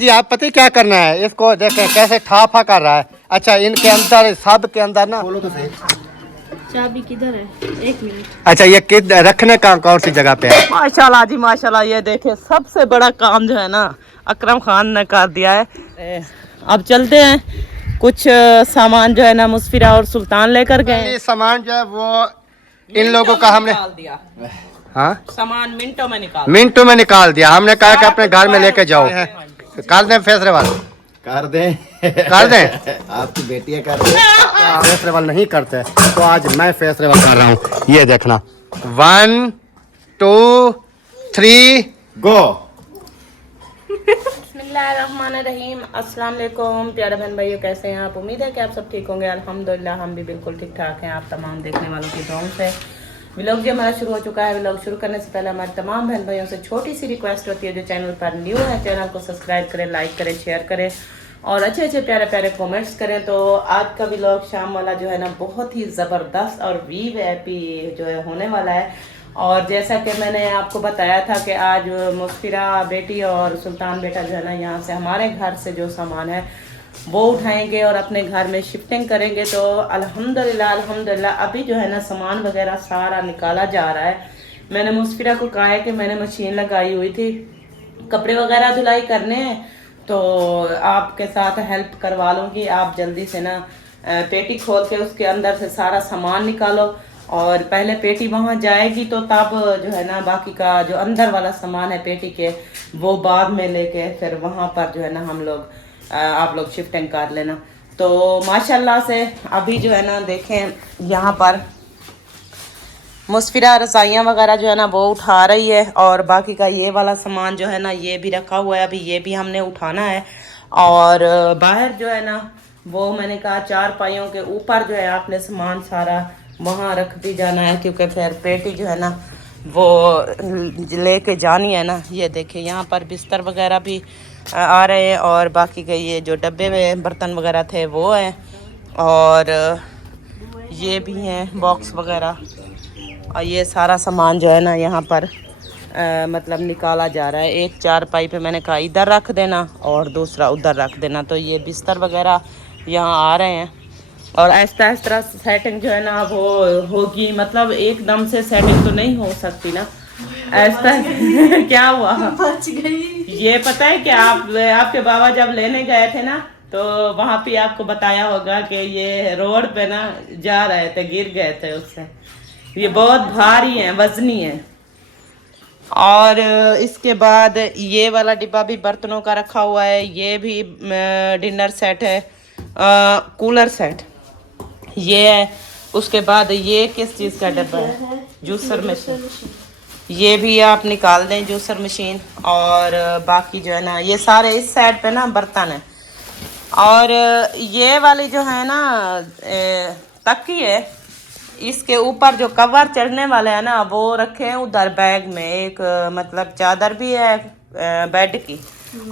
जी आप पता है क्या करना है, इसको देखें कैसे ठाफा कर रहा है। अच्छा इनके अंदर सब के अंदर ना बोलो तो सही, चाबी किधर है? 1 मिनट। अच्छा ये किद रखने का कौन सी जगह पे है? माशाल्लाह जी माशाल्लाह, ये देखे सबसे बड़ा काम जो है ना अकरम खान ने कर दिया है। अब चलते हैं, कुछ सामान जो है ना मुस्फिरा और सुल्तान लेकर गए। सामान जो है वो इन लोगों का हमने दिया, हाँ सामान मिनटों में निकाल दिया। हमने कहा कि अपने घर में लेके जाओ, कर दें फैसलेवाल, कर दें कर दें। आपकी बेटियां कर दें। फैसलेवाल नहीं करते तो आज मैं फैसलेवाल कर रहा हूँ। ये देखना 1 2 3 गो। बिस्मिल्लाहिर्रहमानिर्रहीम। अस्सलाम वालेकुम प्यारे बहन भाइयों, कैसे हैं आप? उम्मीद है कि आप सब ठीक होंगे। अल्हम्दुलिल्लाह हम भी बिल्कुल ठीक ठाक हैं, आप तमाम देखने वालों की दुआओं से। व्लॉग जो हमारा शुरू हो चुका है, व्लॉग शुरू करने से पहले हमारे तमाम बहन भाइयों से छोटी सी रिक्वेस्ट होती है, जो चैनल पर न्यू है चैनल को सब्सक्राइब करें, लाइक करें, शेयर करें और अच्छे अच्छे प्यारे प्यारे कमेंट्स करें। तो आज का व्लॉग शाम वाला जो है ना बहुत ही ज़बरदस्त और वीआईपी जो है होने वाला है। और जैसा कि मैंने आपको बताया था कि आज मुस्फिरा बेटी और सुल्तान बेटा जो है ना यहाँ से हमारे घर से जो सामान है वो उठाएंगे और अपने घर में शिफ्टिंग करेंगे। तो अल्हम्दुलिल्लाह अभी जो है ना सामान वगैरह सारा निकाला जा रहा है। मैंने मुस्फिरा को कहा है कि मैंने मशीन लगाई हुई थी, कपड़े वगैरह धुलाई करने हैं तो आपके साथ हेल्प करवा लूँगी। आप जल्दी से ना पेटी खोल के उसके अंदर से सारा सामान निकालो और पहले पेटी वहाँ जाएगी तो तब जो है ना बाकी का जो अंदर वाला सामान है पेटी के वो बाद में लेके फिर वहाँ पर जो है ना हम लोग आप लोग शिफ्टिंग कर लेना। तो माशाल्लाह से अभी जो है ना देखें यहाँ पर मुस्फिरा रज़ाइयाँ वगैरह जो है ना वो उठा रही है और बाकी का ये वाला सामान जो है ना ये भी रखा हुआ है, अभी ये भी हमने उठाना है। और बाहर जो है ना वो मैंने कहा 4 पाइयों के ऊपर जो है आपने सामान सारा वहाँ रख दी जाना है, क्योंकि फिर पेटी जो है ना वो लेके जानी है ना। ये देखिए यहाँ पर बिस्तर वगैरह भी आ रहे हैं और बाकी के ये जो डब्बे में बर्तन वगैरह थे वो हैं और ये भी हैं बॉक्स वगैरह। और ये सारा सामान जो है ना यहाँ पर मतलब निकाला जा रहा है। एक 4 पाई पे मैंने कहा इधर रख देना और दूसरा उधर रख देना। तो ये बिस्तर वगैरह यहाँ आ रहे हैं और आहिस्ता आहिस्ता सेटिंग जो है ना वो होगी, मतलब एकदम से सेटिंग तो नहीं हो सकती ना, ऐसा क्या हुआ बच गई। ये पता है कि आपके बाबा जब लेने गए थे ना तो वहाँ पे आपको बताया होगा कि ये रोड पे ना जा रहे थे, गिर गए थे उससे। ये बहुत भारी है, वजनी है। और इसके बाद ये वाला डिब्बा भी बर्तनों का रखा हुआ है। ये भी डिनर सेट है, कूलर सेट ये है। उसके बाद ये किस चीज़ का डब्बा है? जूसर मशीन, ये भी आप निकाल दें जूसर मशीन। और बाकी जो है ना ये सारे इस साइड पे ना बर्तन है। और ये वाली जो है ना तकी है, इसके ऊपर जो कवर चढ़ने वाले हैं ना वो रखे हैं उधर बैग में। एक मतलब चादर भी है बेड की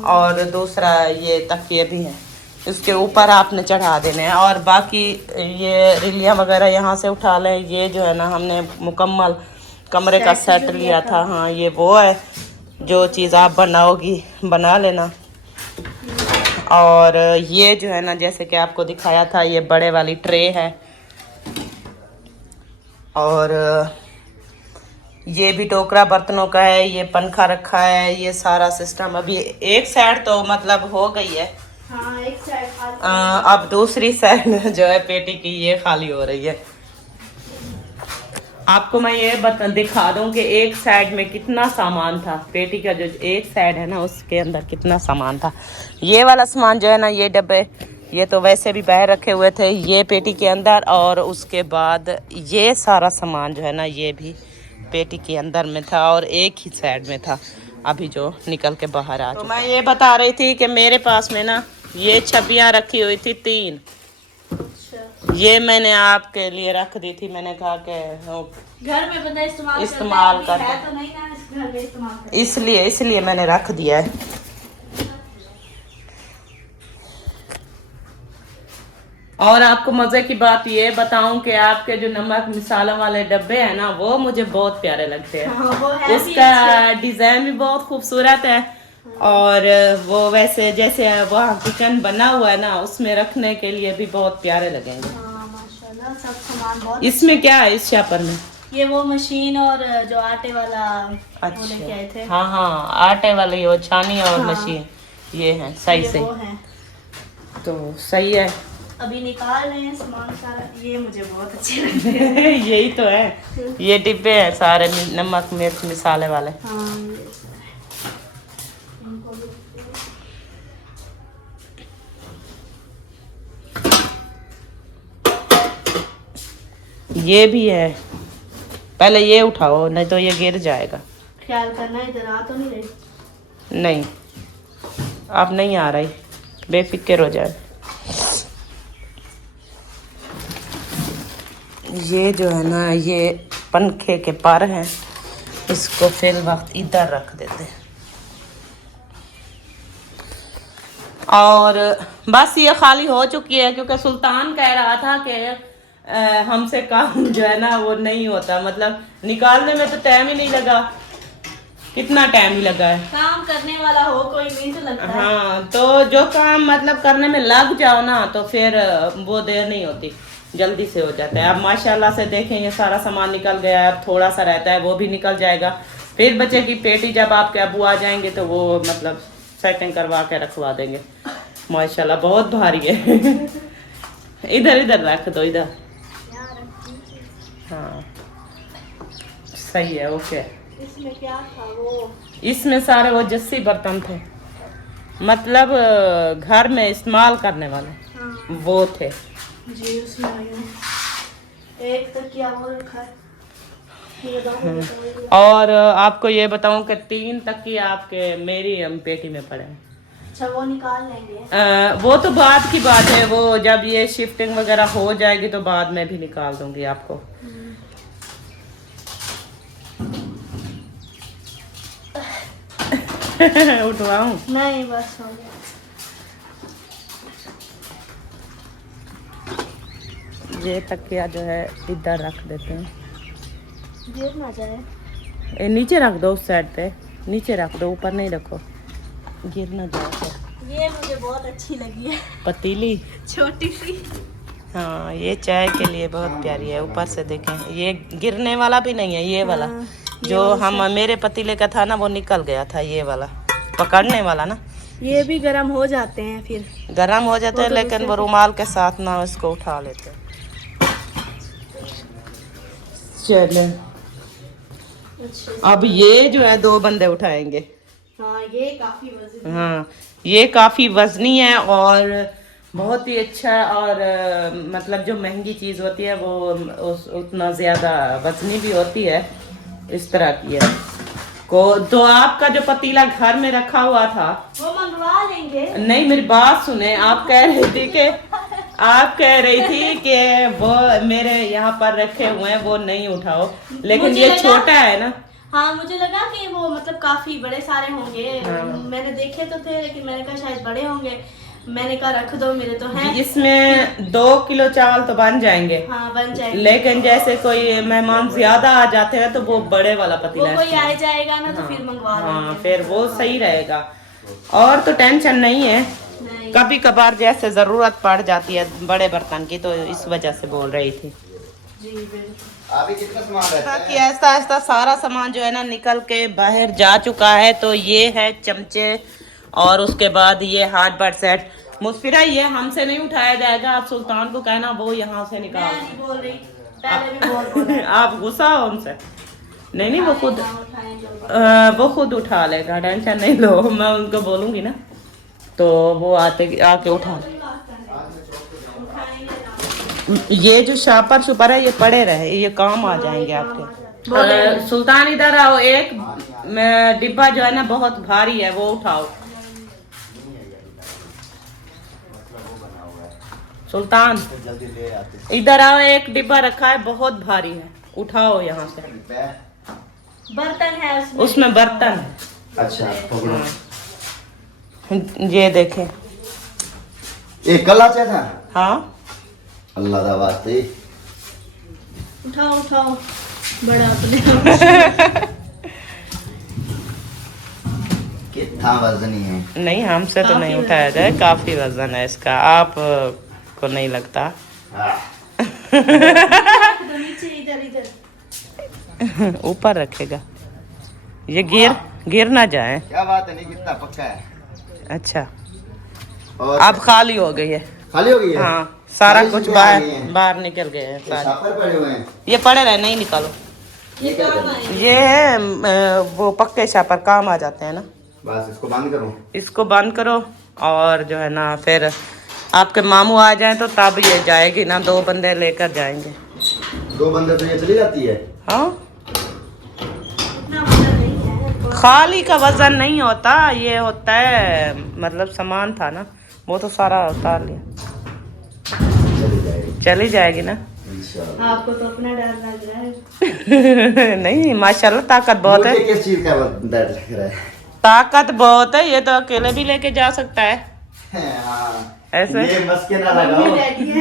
और दूसरा ये तकिए भी हैं, इसके ऊपर आपने चढ़ा देने हैं। और बाकी ये रिलियाँ वगैरह यहाँ से उठा लें। ये जो है ना हमने मुकम्मल कमरे का सेट लिया था। हाँ ये वो है, जो चीज़ आप बनाओगी बना लेना। और ये जो है ना जैसे कि आपको दिखाया था ये बड़े वाली ट्रे है। और ये भी टोकरा बर्तनों का है, ये पंखा रखा है, ये सारा सिस्टम। अभी एक साइड तो मतलब हो गई है, हाँ, एक साइड अब दूसरी साइड जो है पेटी की ये खाली हो रही है। आपको मैं ये दिखा दूं कि एक साइड में कितना सामान था। पेटी का जो एक साइड है ना उसके अंदर कितना सामान था। ये वाला सामान जो है ना ये डब्बे ये तो वैसे भी बाहर रखे हुए थे, ये पेटी के अंदर। और उसके बाद ये सारा सामान जो है ना ये भी पेटी के अंदर में था और एक ही साइड में था, अभी जो निकल के बाहर आ। तो मैं ये बता रही थी कि मेरे पास में ना ये छबियाँ रखी हुई थी 3, ये मैंने आपके लिए रख दी थी। मैंने कहा कि घर में बंदा इस्तेमाल करता है तो नहीं ना, घर में इस्तेमाल करता इसलिए मैंने रख दिया है। और आपको मजे की बात ये बताऊं कि आपके जो नमक मिसालों वाले डब्बे हैं ना वो मुझे बहुत प्यारे लगते हैं। हाँ, वो है भी उसका अच्छे। डिजाइन भी बहुत खूबसूरत है और वो वैसे जैसे वहाँ किचन बना हुआ है ना, उसमें रखने के लिए भी बहुत प्यारे लगेंगे। हाँ माशाल्लाह, सब सामान बहुत। इसमें क्या है इस शापर में? ये वो मशीन और जो आटे वाला वो लेके आए थे। हाँ हाँ, आटे वाली वो छानी और हाँ। मशीन ये है, सही ये से। वो है। तो सही है। अभी निकाल रहे हैं सामान सारा। ये मुझे बहुत अच्छे लगते हैं। यही तो है, ये डिब्बे हैं सारे नमक मिर्च मसाले वाले। हाँ ये सारे। इनको भी- ये भी है, पहले ये उठाओ नहीं तो ये गिर जाएगा। ख्याल करना, इधर आ तो नहीं रही। नहीं, आप नहीं आ रही, बेफिक्र हो जाए। ये जो है ना, ये पंखे के पर हैं, इसको फिर वक्त इधर रख देते हैं। और बस ये खाली हो चुकी है, क्योंकि सुल्तान कह रहा था कि हमसे काम जो है ना वो नहीं होता, मतलब निकालने में तो टाइम ही नहीं लगा। कितना टाइम ही लगा है। काम करने वाला हो कोई नहीं तो लगता है। हाँ, तो जो काम मतलब करने में लग जाओ ना, तो फिर वो देर नहीं होती, जल्दी से हो जाता है। अब माशाल्लाह से देखें, ये सारा सामान निकल गया है, अब थोड़ा सा रहता है, वो भी निकल जाएगा। फिर बच्चे की पेटी जब आपके अबू आ जाएंगे तो वो मतलब सेटिंग करवा के रखवा देंगे। माशाल्लाह बहुत भारी है। इधर इधर रख दो, इधर। हाँ सही है, ओके। इसमें क्या था वो? इसमें सारे वो जस्सी बर्तन थे, मतलब घर में इस्तेमाल करने वाले। हाँ वो थे जी, उसमें आई हूँ। एक तकिया वो रखा है। ये बताओ। और आपको ये बताऊं कि 3 तकिए आपके मेरी पेटी में पड़े हैं। अच्छा, वो निकाल लेंगे। वो तो बाद की बात है, वो जब ये शिफ्टिंग वगैरह हो जाएगी तो बाद में भी निकाल दूंगी आपको। उठवाऊं? नहीं बस हो गया। ये तकिया जो है इधर रख देते हैं। गिर ना जाए। नीचे रख दो, उस साइड पे नीचे रख दो, ऊपर नहीं रखो, गिर ना जाए। ये मुझे बहुत अच्छी लगी है, पतीली छोटी सी। हाँ, ये चाय के लिए बहुत प्यारी है। ऊपर से देखें, ये गिरने वाला भी नहीं है, ये वाला जो हम मेरे पतीले का था ना, वो निकल गया था, ये वाला पकड़ने वाला ना। ये भी गर्म हो जाते हैं, फिर गर्म हो जाते हैं, लेकिन वो रुमाल के साथ ना इसको उठा लेते हैं। चलो, अच्छा। अब ये जो है 2 बंदे उठाएंगे। हाँ ये काफी वजन। हाँ, ये काफ़ी वजनी है और बहुत ही अच्छा है। और मतलब जो महंगी चीज़ होती है वो उतना ज़्यादा वजनी भी होती है, इस तरह की है। तो आपका जो पतीला घर में रखा हुआ था वो मंगवा लेंगे। नहीं, मेरी बात सुने। आप कह रही थी कि वो मेरे यहाँ पर रखे हुए हैं, वो नहीं उठाओ, लेकिन मुझे ये लगा- छोटा है ना। हाँ मुझे लगा कि वो मतलब काफी बड़े सारे होंगे। हाँ। मैंने देखे तो थे, लेकिन मैंने कहा शायद बड़े होंगे। मैंने कहा रख दो, मेरे तो हैं। इसमें 2 किलो चावल तो बन जाएंगे। हाँ बन जाएंगे। लेकिन जैसे कोई मेहमान ज्यादा आ जाते हैं तो वो बड़े वाला वो पतीला कोई आ जाएगा ना, तो फिर मंगवा हाँ, लेंगे। फिर वो सही रहेगा। और तो टेंशन नहीं है, नहीं। कभी कभार जैसे जरूरत पड़ जाती है बड़े बर्तन की, तो इस वजह से बोल रही थी। जी बिल्कुल। अभी कितना सामान रहता है? कि ऐसा ऐसा सारा सामान जो है ना निकल के बाहर जा चुका है। तो ये है चमचे, और उसके बाद ये हाथ बट सेट। मुस्फिरा, ये हमसे नहीं उठाया जाएगा, आप सुल्तान को कहना वो यहाँ से मैं निकाल। नहीं बोल रही, पहले भी बहुत बोला। आप गुस्सा हो उनसे? नहीं, वो खुद उठाएंगे। वो खुद उठा लेगा, टेंशन नहीं लो। मैं उनको बोलूंगी ना, तो वो आके उठा ले। ये जो शापर सुपर है, ये पड़े रहे, ये काम आ जाएंगे आपके। सुल्तान इधर आओ, एक डिब्बा जो है ना बहुत भारी है, वो उठाओ। सुल्तान जल्दी ले आते इधर आओ, एक डिब्बा रखा है बहुत भारी है, उठाओ यहाँ से। बर्तन है उसमें। उसमें बर्तन है। अच्छा पकड़ो। ये देखें। एक कल आ था। हाँ, अल्लाह दा वास्ते। उठाओ उठाओ, बड़ा अपने। कि हाँ वजनी है। नहीं हमसे तो नहीं उठाया जाए, काफी वजन है इसका, आप को नहीं लगता? हाँ। नीचे इधर इधर ऊपर रखेगा, ये गिर ना जाए। क्या बात है, नहीं कितना पक्का है। अच्छा और अब खाली हो गई है। खाली हो गई है। हाँ सारा सारी कुछ चीजें आ गई हैं। बाहर निकल गए हैं ये सारे। शापर पड़े हुए हैं। ये पड़े रहे, नहीं निकालो। ये काम आएगा। ये है वो पक्के शापर काम आ जाते हैं ना। बस इसको बंद करो। इसको बंद करो और जो है ना फिर आपके मामू आ जाएं तो तब ये जाएगी ना, 2 बंदे लेकर जाएंगे। 2 बंदे तो ये चली जाती है। हाँ इतना वजन नहीं है। खाली का वजन नहीं होता, ये होता है मतलब सामान था ना वो तो सारा उतार लिया। चली जाएगी चली जाएगी ना। इंशाल्लाह। आपको तो अपना डर लग रहा है। नहीं माशाल्लाह ताकत बहुत है। मुझे किस चीज का डर लग रहा है? ताकत बहुत है, ये तो अकेले भी लेके जा सकता है। हाँ। ऐसे ये मस्के ना मम्मी लगाओ, डैडी है।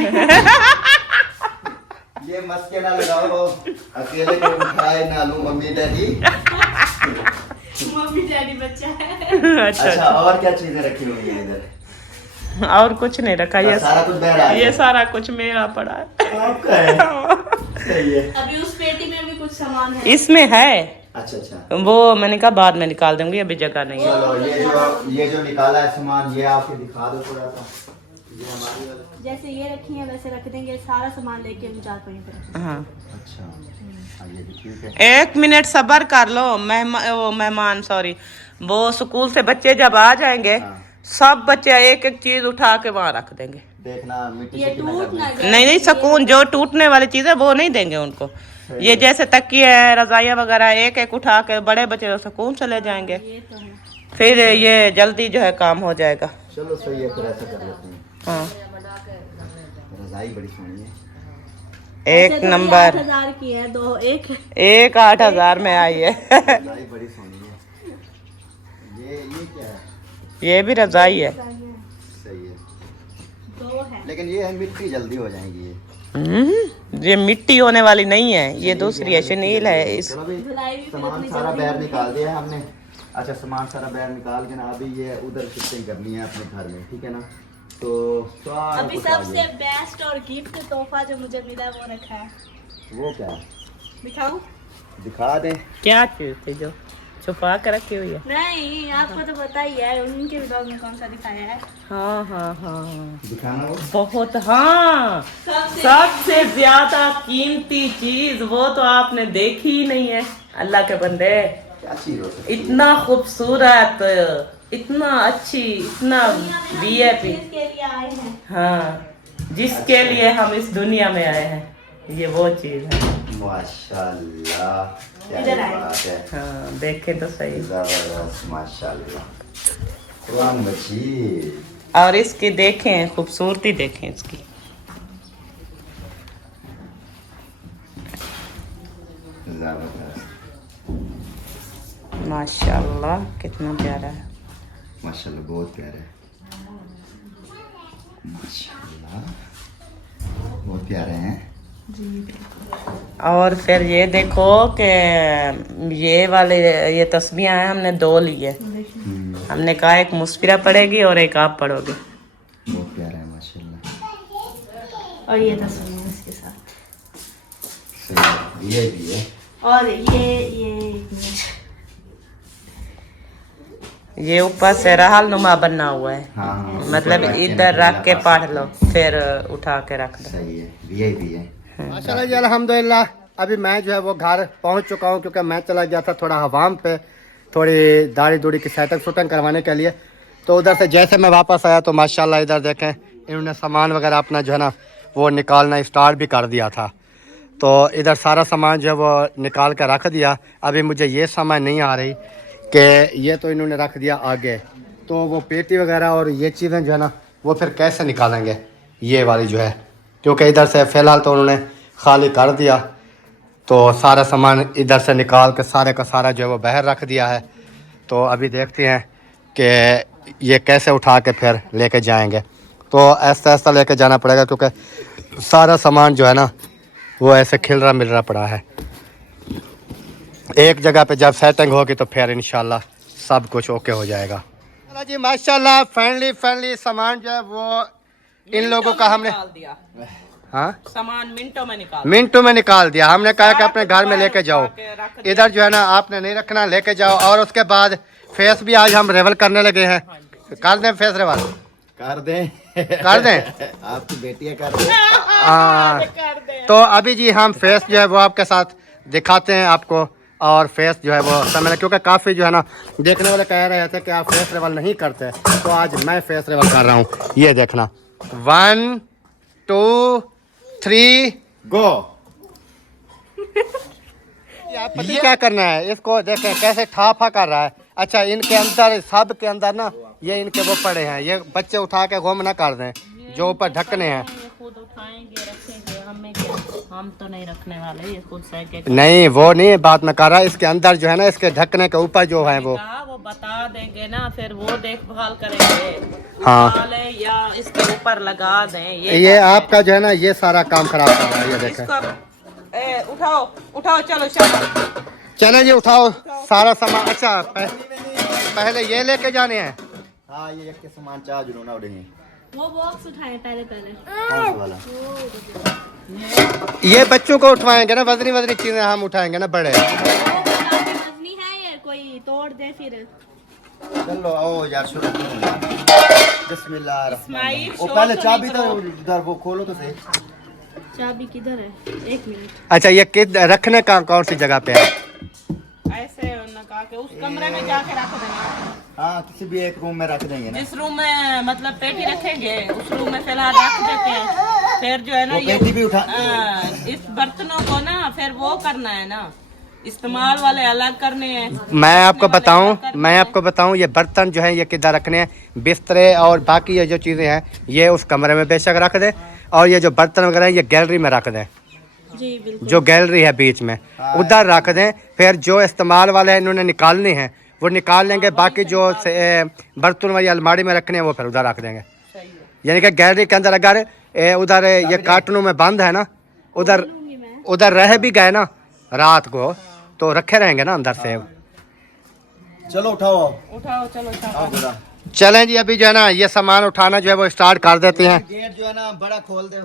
ये मस्के ना लगाओ, अकेले को उठाए ना लूं मम्मी डैडी। मम्मी डैडी बच्चा है। अच्छा और क्या चीजें रखी हुई है इधर? और कुछ नहीं रखा, ये सारा कुछ बह रहा है। ये सारा कुछ मेरा पड़ा है। आपका है। सही है। अभी उस पेटी में भी कुछ सामान है। इसमें है, अच्छा अच्छा। वो मैंने कहा बाद में निकाल दूंगी, अभी जगह नहीं है। चलो ये जो निकाला है सामान, ये आपके दिखा दो थोड़ा सा। ये हमारी वाली। जैसे ये रखी है वैसे रख देंगे, सारा सामान लेके हम 4 पे। हाँ अच्छा हाँ, ये भी ठीक है। 1 मिनट सब्र कर लो। मेहमान सॉरी, वो स्कूल से बच्चे जब आ जाएंगे हाँ। सब बच्चे एक एक चीज उठा के वहाँ रख देंगे। देखना मिट्टी ये से कितना टूट ना करना। जाए। नहीं नहीं सुकून, जो टूटने वाली चीज है वो नहीं देंगे उनको। ये जैसे तकिए है, रजाइयाँ वगैरह एक एक उठा के बड़े बच्चे सुकून चले जाएंगे, ये तो है। फिर ये जल्दी जो है काम हो जाएगा। चलो सही है, फिर ऐसा कर लेते हैं। हाँ रजाई बड़ी सोहनी है। एक ऐसे तो नंबर, 8,000 की है, 2 1 एक 8,000 में आई है। रजाई बड़ी सोहनी है। ये क्या है? ये भी रजाई है। सही है, 2 है। लेकिन ये है मिट्टी जल्दी हो जाएंगी ये। ये मिट्टी होने वाली नहीं है, ये दूसरी है, शनील है। इस चलो भाई, धुलाई भी फिर सामान इतनी सारा जल्दी बाहर निकाल दिया है हमने। अच्छा सामान सारा बाहर निकाल के ना अभी ये उधर शिफ्टिंग करनी है अपने घर में, ठीक है ना? तो सारा अभी कुछ आ सबसे गया। बेस्ट और गिफ्ट तोहफा जो मुझे मिला वो रखा है। वो क्या है? दिखाऊं? दिखा दे। क्या चीज थी जो छुपा के रखी हुई है? नहीं, आपको तो पता ही है, उनके ब्लॉग में कौन सा दिखाया है। हाँ हाँ हाँ दिखाना वो। बहुत, हाँ सबसे ज्यादा कीमती चीज वो तो आपने देखी ही नहीं है। अल्लाह के बंदे, क्या चीज हो सकती है? इतना खूबसूरत, इतना अच्छी, इतना वीआईपी। इसके लिए आए हैं। हाँ जिसके लिए हम इस दुनिया में आए हैं, ये वो चीज है। माशाल्लाह, क्या इधर आए। बात है। हाँ देखें तो सही। जबरदस्त, माशाल्लाह। कुरान मजीद। और इसकी देखें खूबसूरती, देखें इसकी। जबरदस्त, माशाल्लाह कितना प्यारा है। माशाल्लाह बहुत प्यारा है। माशाल्लाह बहुत प्यारे हैं। और फिर ये देखो कि ये वाले ये तस्बीहां हैं, हमने 2 ली है। हमने कहा एक मुस्फिरा पड़ेगी और एक आप पढ़ोगे। बहुत प्यारा है माशाल्लाह। और ये तस्वीर है इसके साथ। सही है, ये भी है। और ये ये ऊपर से रहल नुमा बना हुआ है। हाँ हाँ, मतलब ऊपर रख के इधर ना रख के पास पढ़ लो, फिर उठा के रख दो। सही है, ये भी है। माशाल्लाह जी अल्हम्दुलिल्लाह। अभी मैं जो है वो घर पहुंच चुका हूं, क्योंकि मैं चला गया था थोड़ा हवाम पे, थोड़ी दाढ़ी दूढ़ी की सेटिंग शूटिंग करवाने के लिए। तो उधर से जैसे मैं वापस आया तो माशाल्लाह इधर देखें इन्होंने सामान वगैरह अपना जो है ना वो निकालना स्टार्ट भी कर दिया था। तो इधर सारा सामान जो है वो निकाल कर रख दिया। अभी मुझे ये समझ नहीं आ रही कि ये तो इन्होंने रख दिया आगे, तो वो पेटी वगैरह और ये चीज़ें जो है ना वो फिर कैसे निकालेंगे ये वाली जो है, क्योंकि इधर से फ़िलहाल तो उन्होंने खाली कर दिया। तो सारा सामान इधर से निकाल के सारे का सारा जो है वो बाहर रख दिया है। तो अभी देखते हैं कि ये कैसे उठा के फिर लेके जाएंगे। तो ऐसा ऐसा लेके जाना पड़ेगा, क्योंकि सारा सामान जो है ना वो ऐसे खिलरा मिलरा पड़ा है। एक जगह पे जब सेटिंग होगी तो फिर इंशाल्लाह सब कुछ ओके हो जाएगा। चलो जी माशाल्लाह फैमिली सामान जो है वो इन लोगों का हमने निकाल दिया, हाँ सामान मिनटों में निकाल दिया। हमने कहा कि अपने घर में लेके जाओ, इधर जो है ना आपने नहीं रखना, लेके जाओ। और उसके बाद फेस भी आज हम रेवल करने लगे हैं। कर दें फेस रेवल? कर दें कर दें आपकी बेटियां कर दें। हाँ तो अभी जी हम फेस जो है वो आपके साथ दिखाते हैं आपको। और फेस जो है वो समय, क्योंकि काफ़ी जो है ना देखने वाले कह रहे थे कि आप फेस रेवल नहीं करते, तो आज मैं फेस रेवल कर रहा हूँ। ये देखना 1 2 3 गो। आप पता क्या करना है, इसको देखें कैसे ठाफा कर रहा है। अच्छा इनके अंदर, सब के अंदर ना ये इनके वो पड़े हैं, ये बच्चे उठा के गुम ना कर दें जो ऊपर ढकने हैं। ये खुद उठाएंगे रखेंगे, हमें क्या, हम तो नहीं रखने वाले, ये खुद सह के नहीं वो नहीं बात मैं कर रहा, इसके अंदर जो है ना इसके ढकने के ऊपर जो है वो बता देंगे ना, फिर वो देखभाल करेंगे। हाँ डाले या इसके ऊपर लगा दें। ये आपका जो है ना ये सारा काम खराब कर रहा है। ये देखें, उठाओ उठाओ, चलो चलो चलो जी उठाओ सारा सामान। अच्छा पहले ये लेके जाने हैं। हाँ ये एक के सामान चाह जुनूना उड़ेंगे। वो बॉक्स उठाए पहले कौन सा वाला? ये बच्चों को उठवाएंगे ना, वजनी चीजें हम उठाएंगे ना बड़े। वजनी है ये, कोई तोड़ दे फिर। चलो आओ यार शुरू करो। बिस्मिल्लाह। इस्माइल, वो शोर पहले तो चाबी नहीं तो करो। इधर वो खोलो तो सही। चाबी किधर है? 1 मिनट। अच्छा ये किद रखने का कौन सी जगह पे है? ऐसे उन्होंने कहा कि उस कमरे में जाके रख देना। हाँ किसी भी एक रूम में रख देंगे ना। जिस रूम में मतलब पेटी रखेंगे उस रूम में फिलहाल रख देते हैं। फिर जो है ना वो ये पेटी भी उठा इस बर्तनों को ना फिर वो करना है ना, इस्तेमाल वाले अलग करने हैं। मैं आपको बताऊं ये बर्तन जो है ये किधर रखने हैं, बिस्तरे और बाकी ये जो चीज़ें हैं ये उस कमरे में बेशक रख दें, और ये जो बर्तन वगैरह है ये गैलरी में रख दें। जी बिल्कुल। जो गैलरी है बीच में उधर रख दें। फिर जो इस्तेमाल वाले हैं इन्होंने निकालने हैं वो निकाल लेंगे, बाकी जो बर्तन वाली अलमारी में रखने हैं वो फिर उधर रख देंगे। यानी कि गैलरी के अंदर अगर उधर ये कार्टूनों में बंद है ना, उधर रह भी गए ना रात को तो रखे रहेंगे ना अंदर से। चलो उठाओ उठाओ चलो आओ बेटा। चलें जी अभी जो है ना ये सामान उठाना जो है वो स्टार्ट कर देते हैं। गेट जो है ना बड़ा खोल दे।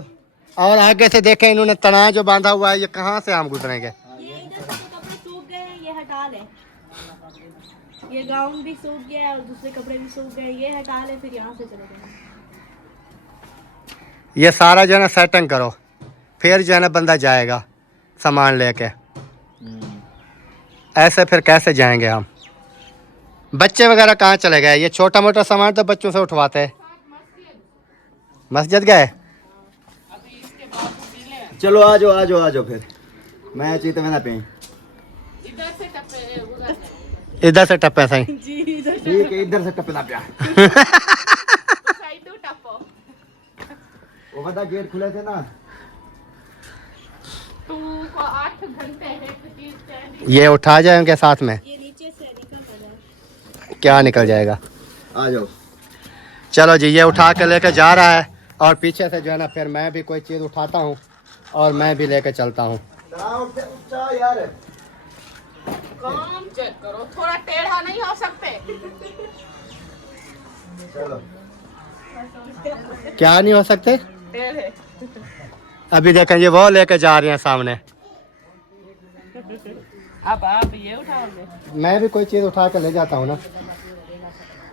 और आगे से देखें इन्होंने तना जो बांधा हुआ है ये कहाँ से हम गुजरेंगे। ये इधर से कपड़े सूख गए हैं, ये हटा ले। ये गाउन भी सूख गया है और दूसरे कपड़े भी सूख गए, ये हटा ले, फिर यहाँ से चले जाएंगे। ये सारा जो है ना सेटिंग करो, फिर जो है ना बंदा जाएगा सामान लेके। ऐसे फिर कैसे जाएंगे हम? बच्चे वगैरह कहाँ चले गए? ये छोटा मोटा सामान तो बच्चों से उठवाते हैं। मस्जिद गए? चलो आ जाओ फिर मैं चीते में ना पे। इधर से टप्पे सही। ठीक है इधर से टपला पे। वो बता गेट खुले थे ना। ये उठा जाएंगे साथ में? ये नीचे से निकल जाए। क्या निकल जाएगा? आ जाओ। चलो जी ये उठा के लेके जा रहा है और पीछे से जो है ना फिर मैं भी कोई चीज़ उठाता हूँ और मैं भी लेके चलता हूँ। यार काम चेक करो, थोड़ा टेढ़ा नहीं हो सकते? चलो क्या नहीं हो सकते? टेढ़े। अभी देखें ये वो लेके जा रहे हैं सामने। अब आप ये उठाओगे? मैं भी कोई चीज़ उठा के ले जाता हूँ ना,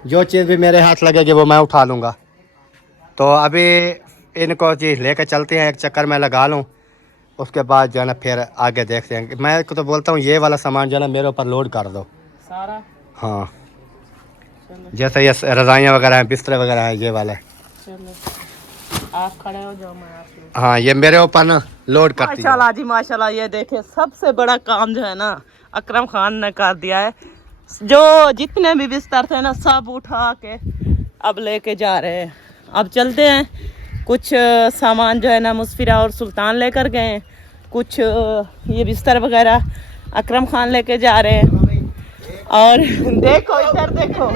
जो चीज़ भी मेरे हाथ लगेगी वो मैं उठा लूँगा। तो अभी इनको जी लेके चलते हैं, एक चक्कर में लगा लूँ, उसके बाद जो है ना फिर आगे देखते हैं। मैं तो बोलता हूँ ये वाला सामान जो है ना मेरे ऊपर लोड कर दो सारा। हाँ जैसे ये रज़ाइयाँ वगैरह हैं, बिस्तरे वगैरह हैं, ये वाले। चलो आप खड़े हो जाओ, मैं आपको। हाँ ये मेरे ऊपर ना लोड करती है। माशाल्लाह जी माशाल्लाह, ये देखे सबसे बड़ा काम जो है ना अकरम खान ने कर दिया है। जो जितने भी बिस्तर थे ना सब उठा के अब लेके जा रहे हैं। अब चलते हैं। कुछ सामान जो है ना मुस्फिरा और सुल्तान लेकर गए हैं, कुछ ये बिस्तर वगैरह अकरम खान लेके जा रहे हैं। और देखो इधर देखो।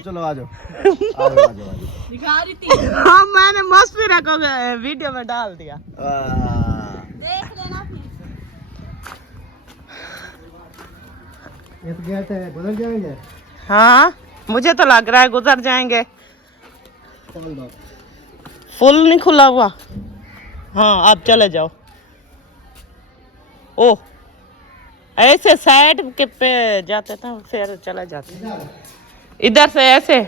चलो आ जाओ। दिखा रही थी। हाँ मैंने मुस्फिरा को वीडियो में डाल दिया। देख लेना फिर। इस गेट से गुजर जाएंगे। हाँ मुझे तो लग रहा है गुजर जाएंगे। फुल नहीं खुला हुआ। हाँ आप चले जाओ। ओह ऐसे साइड के पे जाते थे फिर चले जाते। इधर से ऐसे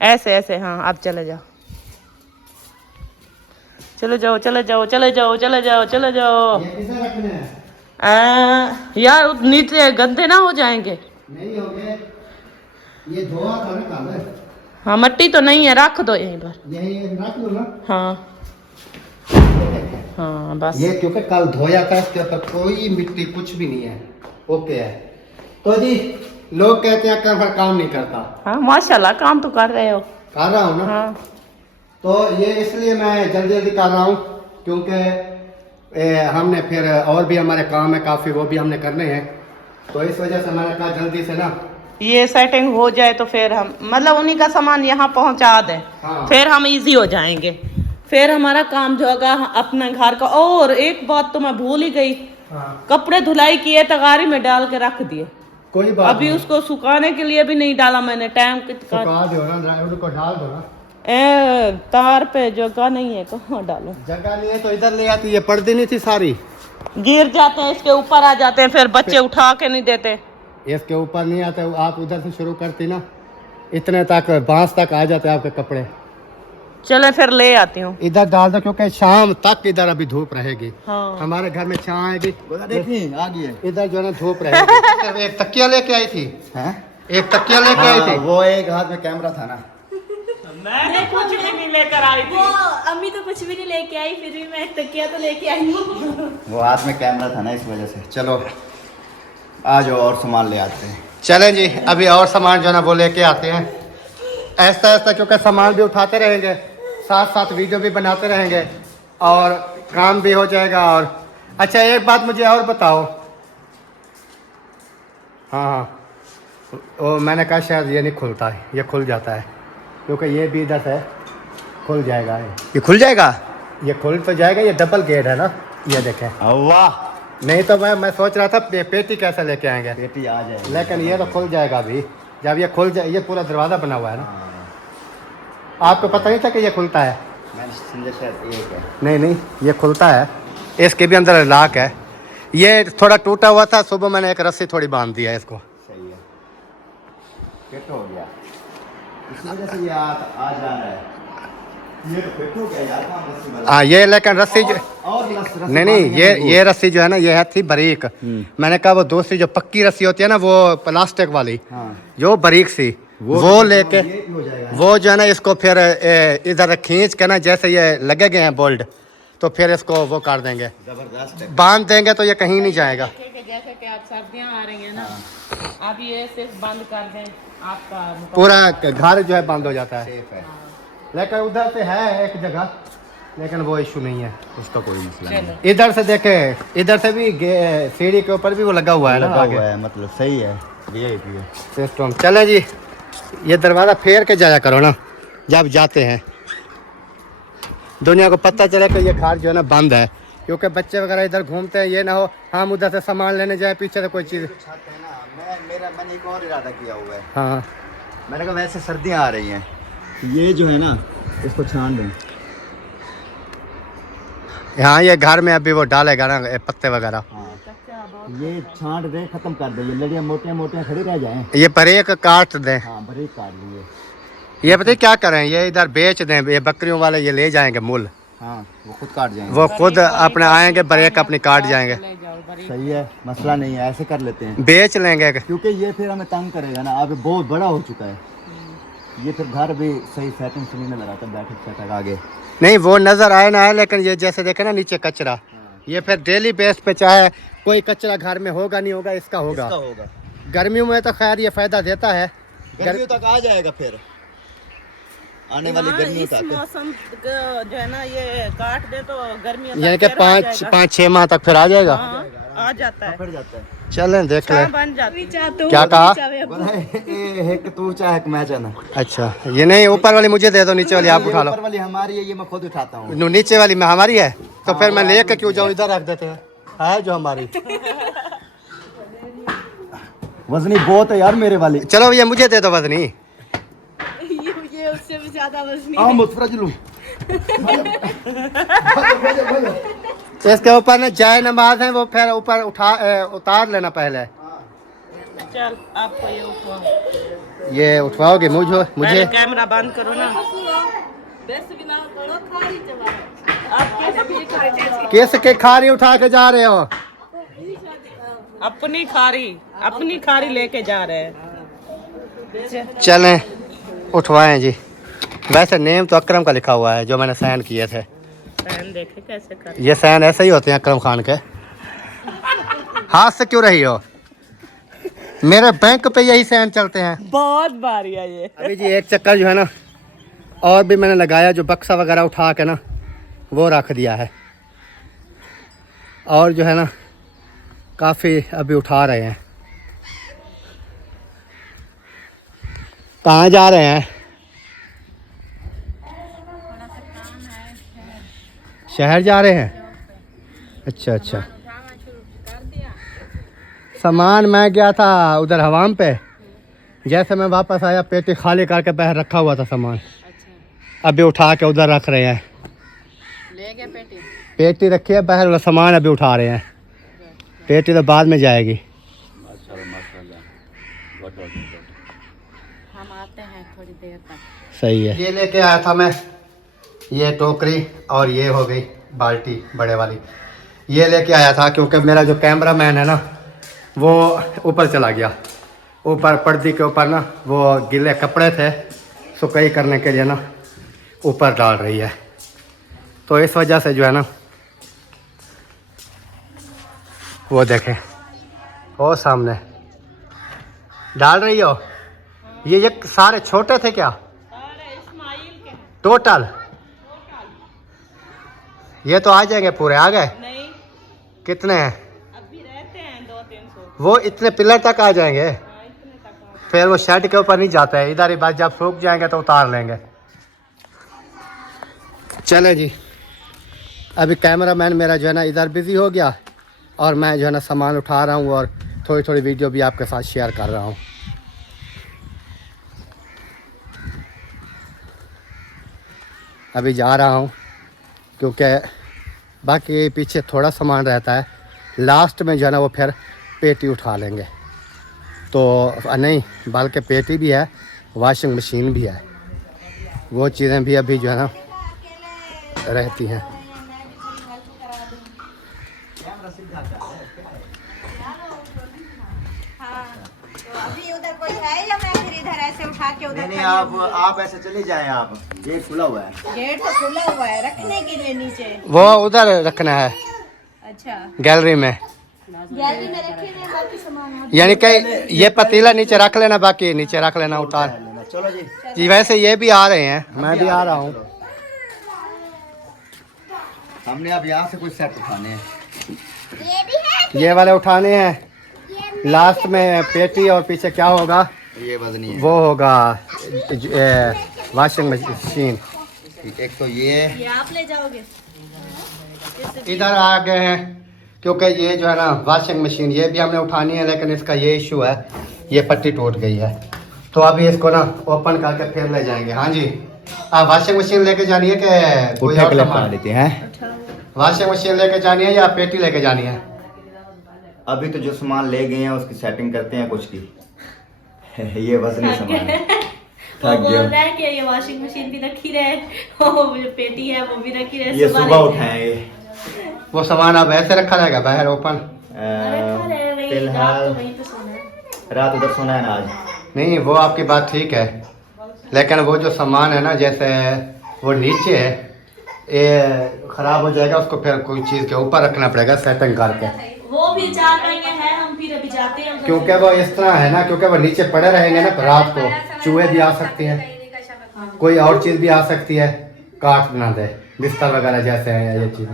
ऐसे ऐसे। हाँ आप चले जाओ चले जाओ चले जाओ चले जाओ चले जाओ चले जाओ। यार नीचे गंदे ना हो जाएंगे। नहीं हो गए, ये धोआ था ना कल। हाँ मट्टी तो नहीं है, रख दो यहीं पर। यही रख लो ना। हाँ हाँ बस ये क्योंकि कल धोया था, इसके ऊपर कोई मिट्टी कुछ भी नहीं है। ओके है तो जी, लोग कहते हैं कर काम नहीं करता। हाँ माशाल्लाह काम तो कर रहे हो। कर रहा हूँ ना। हाँ तो ये इसलिए मैं जल्दी जल्दी कर रहा हूँ क्योंकि हमने फिर और भी हमारे काम है काफ़ी, वो भी हमने करने हैं। तो इस वजह से मैंने कहा जल्दी से ना ये सेटिंग हो जाए तो फिर हम मतलब उन्हीं का सामान यहाँ पहुँचा दें। हाँ। फिर हम इजी हो जाएंगे, फिर हमारा काम जो होगा अपना घर का। और एक बात तो मैं भूल ही गई। हाँ। कपड़े धुलाई किए तगारी में डाल के रख दिए। कोई बात अभी नहीं। उसको सुखाने के लिए भी नहीं डाला मैंने। टाइम कितना सुखा दो ना, उनको डाल दो ना। तार पे जगह नहीं है, कहाँ डालो। जगह नहीं है तो इधर ले आती, ये पर्दी नहीं थी सारी। गिर जाते हैं, इसके ऊपर आ जाते हैं, फिर बच्चे उठा के नहीं देते। इसके ऊपर नहीं आते, आप उधर से शुरू करती ना, इतने तक बांस तक आ जाते आपके कपड़े। चले फिर ले आती हूँ। इधर डाल दो क्योंकि शाम तक इधर अभी धूप रहेगी। हाँ हमारे घर में छां आएगी, देखिए आ गई है। इधर जो है ना धूप रहेगी। सिर्फ एक तकिया लेके आई थी। हैं? एक तकिया लेके आई थी। वो एक हाथ में कैमरा था ना। मैं कुछ भी नहीं लेकर आई थी। वो अम्मी तो कुछ भी नहीं लेके आई, फिर भी मैं एक तकिया तो लेके आई हूँ। वो हाथ में कैमरा था ना, इस वजह से। चलो आ जाओ और सामान ले आते हैं। चलें जी, अभी और सामान जो है ना वो लेके आते हैं ऐसा ऐसा, क्योंकि सामान भी उठाते रहेंगे, साथ साथ वीडियो भी बनाते रहेंगे और काम भी हो जाएगा। और अच्छा एक बात मुझे और बताओ। हाँ हाँ, वो मैंने कहा शायद ये नहीं खुलता है, ये खुल जाता है क्योंकि ये भी इधर से खुल जाएगा। ये खुल जाएगा, ये खुल तो जाएगा। ये डबल गेट है ना, ये देखें। वाह, नहीं तो मैं सोच रहा था पेटी कैसे लेके आएंगे, बेटी आ जाए। लेकिन ये तो खुल जाएगा अभी। जब ये खुल जाए, ये पूरा दरवाज़ा बना हुआ है ना। आपको पता नहीं था कि ये खुलता है? मैंने समझा शायद एक है। नहीं नहीं, ये खुलता है। इसके भी अंदर लॉक है। ये थोड़ा टूटा हुआ था, सुबह मैंने एक रस्सी थोड़ी बांध दिया है इसको। सही है, फिट हो गया। इस वजह से ये आ जा रहा है। ये तो फिट हो गया यार, कहाँ रस्सी वाला? हाँ ये लेकिन रस्सी जो और रस्सी नहीं नहीं, ये रस्सी जो है ना, ये है थी बारीक। मैंने कहा वो दूसरी जो पक्की रस्सी होती है ना, वो प्लास्टिक वाली, हाँ। जो बारीक सी, वो लेके ये भी हो जाएगा। वो जो है ना इसको फिर इधर खींच के ना, जैसे ये लगे गए हैं बोल्ट, तो फिर इसको वो कर देंगे, जबरदस्त है। बांध देंगे तो ये कहीं नहीं जाएगा। जैसे कि आप सर्दियाँ आ रही हैं ना, आप ये सिर्फ बंद कर दें, आपका पूरा घर जो है बंद हो जाता है। सेफ है। लेकिन उधर से है एक जगह, लेकिन वो इशू नहीं है। उसका कोई मसला नहीं। चलो इधर से देखे, इधर से भी सीढ़ी के ऊपर भी वो लगा हुआ है, लगा लगा हुआ के है, मतलब सही है। VIP है। सिस्टम। चले जी, ये दरवाज़ा फेर के जाया करो ना जब जाते हैं, दुनिया को पता चले कि ये घर जो है ना बंद है, क्योंकि बच्चे वगैरह इधर घूमते हैं। ये ना हो हम उधर से सामान लेने जाए, पीछे से कोई चीज़। छत है ना, मैंने एक और इरादा किया हुआ है। हाँ मैंने कहा वैसे सर्दियाँ आ रही हैं, ये जो है ना इसको छान दूँ। हाँ ये घर में अभी वो डालेगा ना पत्ते वगैरह। हाँ, ये छांट दे, खत्म कर दे। ये लड़ियाँ मोटियाँ मोटियाँ खड़ी रह जाएं। ये बरेक काट दें। हाँ, बरीक काट लिए। ये पता है क्या करें, ये इधर बेच दें, ये बकरियों वाले ये ले जाएंगे मूल, हाँ, वो खुद काट जाएंगे। वो खुद अपने आएंगे, ब्रेक अपनी काट जाएंगे। ले जाओ बड़ी। सही है, मसला नहीं है, ऐसे कर लेते हैं। बेच लेंगे। क्योंकि ये फिर हमें तंग करेगा ना, अब बहुत बड़ा हो चुका है ये, फिर घर भी सही सेटिंग से नहीं नजर आता। बैठक सेटक आगे नहीं वो नज़र आए ना आए, लेकिन ये जैसे देखे ना नीचे कचरा, ये फिर डेली बेस पे चाहे कोई कचरा घर में होगा नहीं होगा, इसका होगा। इसका होगा। गर्मियों में तो खैर ये फायदा देता है। गर्मियों तक आ जाएगा, फिर आने वाली हाँ, गर्मियों इस तक। मौसम जो है ना, ये काट दे तो गर्मियों यानी तक कि फिर आ जाएगा। 5-6 माह तक फिर आ जाएगा। हाँ, आ जाता है, फिर जाता है। चलें देख छां लें। बन जाती है। क्या कहा? बोला एक तू चाहे एक मैं चाहना। अच्छा ये नहीं, ऊपर वाली मुझे दे दो, नीचे वाली आप उठा लो। ऊपर वाली हमारी है, ये मैं खुद उठाता हूँ। नीचे वाली में हमारी है, तो फिर मैं लेके क्यों जाऊँ, इधर रख देते हैं, है जो हमारी। वजनी बहुत है यार मेरे वाली। चलो ये मुझे दे दो वजनी। ये उससे भी ज्यादा वजनी हाँ मुस्फरज लूं। इसके ऊपर ना जाए नमाज है वो फिर ऊपर उतार लेना पहले। चल आपको ये उठवाओ। ये उठवाओगे मुझे पहले कैमरा बंद करो ना। आप किस के खारी उठा के जा रहे हो? अपनी खारी लेके जा रहे हैं। चलें उठवाएं जी। वैसे नेम तो अकरम का लिखा हुआ है जो मैंने साइन किए थे। साइन देखे कैसे कर। ये साइन ऐसे ही होते हैं अकरम खान के। हाथ से क्यों रही हो? मेरे बैंक पे यही साइन चलते हैं। बहुत बारी है ये। अभी जी एक चक्कर जो है ना और भी मैंने लगाया, जो बक्सा वगैरह उठा के ना वो रख दिया है। और जो है ना काफ़ी अभी उठा रहे हैं। कहाँ जा रहे हैं? शहर जा रहे हैं। अच्छा अच्छा। सामान मैं गया था उधर हवाम पे, जैसे मैं वापस आया पेटी खाली करके बाहर रखा हुआ था सामान। अभी उठा के उधर रख रहे हैं। ले गए पेटी। पेटी रखी है बाहर, वाला सामान अभी उठा रहे हैं। पेटी तो बाद में जाएगी। हम आते हैं थोड़ी देर तक। सही है। ये लेके आया था मैं, ये टोकरी और ये हो गई बाल्टी बड़े वाली। ये लेके आया था क्योंकि मेरा जो कैमरा मैन है ना वो ऊपर चला गया। ऊपर पर्दे के ऊपर ना वो गीले कपड़े थे, सुखाई करने के लिए ना ऊपर डाल रही है। तो इस वजह से जो है ना वो देखें वो सामने डाल रही हो। ये सारे छोटे थे क्या टोटल? ये तो आ जाएंगे पूरे। आ गए? नहीं कितने हैं? अभी रहते हैं 200-300। वो इतने पिलर तक आ जाएंगे? फिर वो शेड के ऊपर नहीं जाता है, इधर ही बस जब सूख जाएंगे तो उतार लेंगे। चले जी। अभी कैमरामैन मेरा जो है ना इधर बिजी हो गया और मैं जो है ना सामान उठा रहा हूँ और थोड़ी थोड़ी वीडियो भी आपके साथ शेयर कर रहा हूँ। अभी जा रहा हूँ क्योंकि बाकी पीछे थोड़ा सामान रहता है, लास्ट में जो है ना वो फिर पेटी उठा लेंगे। तो नहीं बल्कि पेटी भी है, वॉशिंग मशीन भी है, वो चीज़ें भी अभी जो है ना रहती हैं। अभी उधर कोई है या मैं फिर इधर ऐसे उठा के उधर? नहीं आप ऐसे चले जाएं। आप गेट खुला हुआ है। गेट तो खुला हुआ है रखने के लिए नीचे। वो उधर रखना है अच्छा गैलरी में। गैलरी में रखे हुए बाकी सामान। यानी कि ये पतीला नीचे रख लेना, बाकी नीचे रख लेना उतार। चलो जी। जी वैसे ये भी आ रहे हैं, मैं भी आ रहा हूँ। हमने अब यहाँ से कुछ सेट उठाने हैं। ये वाले उठाने हैं। लास्ट में पेटी और पीछे क्या होगा? ये वजनी है। वो होगा वॉशिंग मशीन। एक तो ये आप ले जाओगे? इधर आ गए हैं क्योंकि ये जो है ना वॉशिंग मशीन ये भी हमने उठानी है, लेकिन इसका ये इशू है, ये पट्टी टूट गई है। तो अभी इसको ना ओपन करके फिर ले जाएंगे। हाँ जी। आप वॉशिंग मशीन लेके जानी है कि कोई और सामान? लेते हैं। वॉशिंग मशीन लेके जानी है या पेटी लेके जानी है? अभी तो जो सामान ले गए हैं उसकी सेटिंग करते हैं कुछ की। ये वजनी सामान है। वो बोल रहा है कि ये वॉशिंग मशीन भी रखी रहे और जो पेटी है वो भी रखी रहे। ये सुबह उठाए ये। वो सामान अब ऐसे रखा रहेगा बाहर ओपन? फिलहाल रात उधर सोना है ना आज। नहीं वो आपकी बात ठीक है, लेकिन वो जो सामान है ना जैसे वो नीचे है, ये खराब हो जाएगा, उसको फिर कोई चीज़ के ऊपर रखना पड़ेगा सेटिंग करके। वो भी 4 महीने हैं, हम फिर अभी जाते हैं उधर। क्योंकि वो इस तरह है ना, क्योंकि वो नीचे पड़े रहेंगे ना रात को, चूहे भी आ सकती हैं, कोई और चीज़ भी आ सकती है, काट ना दे, बिस्तर वगैरह जैसे हैं ये चीज़।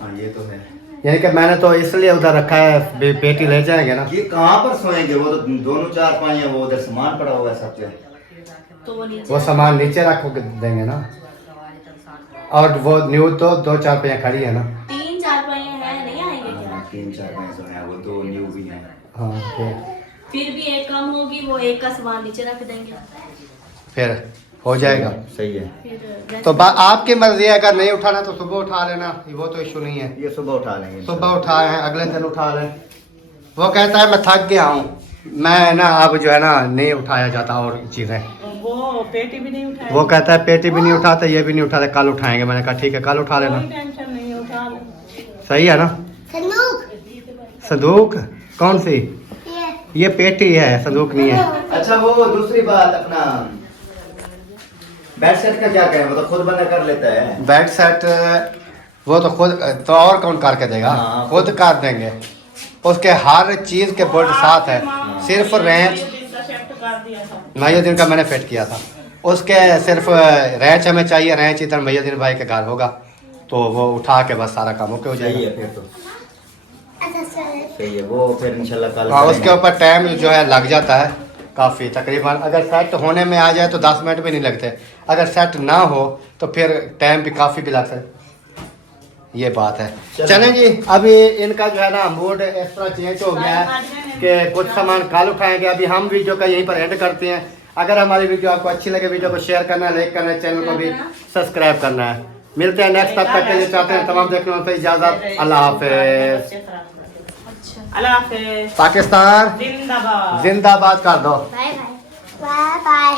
हाँ ये तो है। यानी कि मैंने तो इसलिए उधर रखा है, पेटी ले जाएंगे ना। ये कहाँ पर सोएंगे? वो तो दोनों चारपाई है, वो उधर सामान पड़ा हुआ है सबसे। तो वो नीचे, वो सामान नीचे रख देंगे ना, और वो न्यू तो 2-4 पहिया खड़ी है ना। 3-4 पहिए हैं, नहीं आएंगे क्या? 3-4 पैसे हैं, वो 2 न्यू भी हैं। हाँ फिर भी एक कम होगी, वो एक का सामान नीचे रख देंगे, फिर हो जाएगा। सही है। फिर तो आपकी मर्जी है, अगर नहीं उठाना तो सुबह उठा लेना, वो तो इशू नहीं है। ये सुबह उठा लेंगे। सुबह उठाए हैं, अगले दिन उठा लें। वो कहता है मैं थक गया हूँ, मैं ना अब जो है ना नहीं उठाया जाता और चीज़ें। वो पेटी भी नहीं उठाया, वो कहता है पेटी भी नहीं उठाता, ये भी नहीं उठाता, कल उठाएंगे। मैंने कहा ठीक है कल उठा लेना। कोई टेंशन नहीं, उठा लो। सही है ना। संदूक कौन सी? ये पेटी है, संदूक नहीं है। अच्छा वो दूसरी बात, अपना बेड सेट का क्या करें? वो तो खुद बना कर लेता है। बेड सेट वो तो खुद, तो और कौन करके देगा? हाँ। खुद कर देंगे। उसके हर चीज़ के बोर्ड साथ है, सिर्फ रेंच दिन का मैंने फिट किया था। उसके सिर्फ रेंच हमें चाहिए, रेंच इधर दिन भाई के घर होगा, तो वो उठा के बस सारा काम ओके हो सही जाएगा। है फिर तो। सही है वो, फिर इंशाल्लाह कल हाँ, उसके करेंगे। ऊपर टाइम जो है लग जाता है काफ़ी, तकरीबन अगर सेट होने में आ जाए तो 10 मिनट भी नहीं लगते, अगर सेट ना हो तो फिर टाइम भी काफ़ी भी लगता है। ये बात है। चलें जी, अभी इनका जो है ना मूड इस तरह चेंज हो गया है कि कुछ सामान कल उठाएंगे। अभी हम वीडियो का यहीं पर एंड करते हैं। अगर हमारी वीडियो आपको अच्छी लगे, वीडियो को शेयर करना है, लाइक करना है, चैनल को भी सब्सक्राइब करना है। मिलते हैं नेक्स्ट, तब तक के लिए चाहते हैं तमाम देखने वालों से इजाज़त। अल्लाह हाफिज़। अल्लाह हाफिज़। पाकिस्तान जिंदाबाद। जिंदाबाद कर दो। Bye bye bye bye.